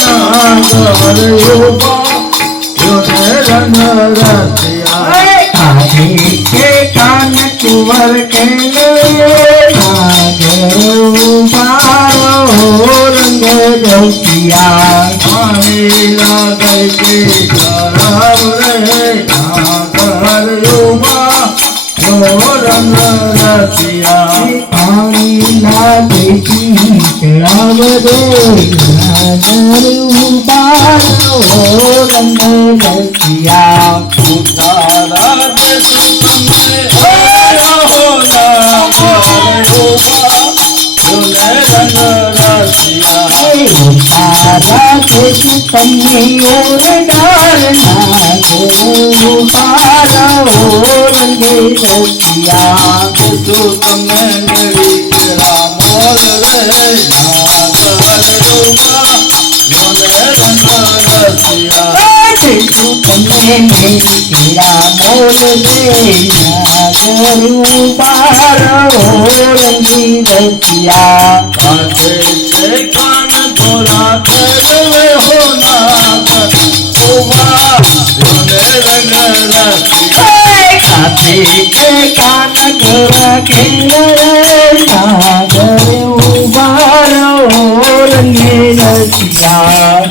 નાગર ઉભા રંગ રસિયા आगे के कान कुंवर के नागर उबारो रंग रसिया पानी लागे के खराब रे नागर उभा रंग रसिया पानी लागे की खराब रे नागर उबारो रंग रसिया उतारा देश तमने हो नागर उभा रंग रसिया तारा देश तन्ने और डालना गो पारो रंगे रसिया जो तमने मेरी तेरा मोल रे नागर उभा रंग रसिया देखो तन्ने मेरी तेरा मोल दे नागर पारो रंगे रसिया काटे से कान थोड़ा तेरे हो नागर उभा रंग रसिया खाते के कान गोरा के नागर उबारो रंगे रसिया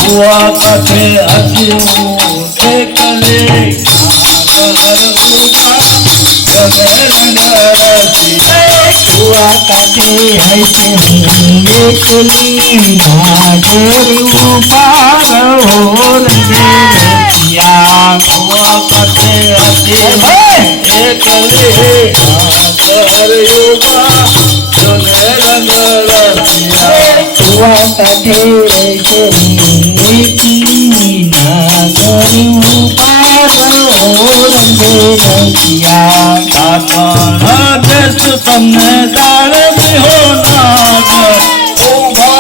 हुआ कथे अजियो देख ले नागर उभा रंग रसिया हुआ काटे ऐसे निकली नागर उबारो रंगे रसिया हुआ कथे अजियो देख ले नागर उभा रंग रसिया हुआ काटे ऐसे निकली नागर उबारो रंगे रसिया आपना देश तमने दार भी हो नागर उभा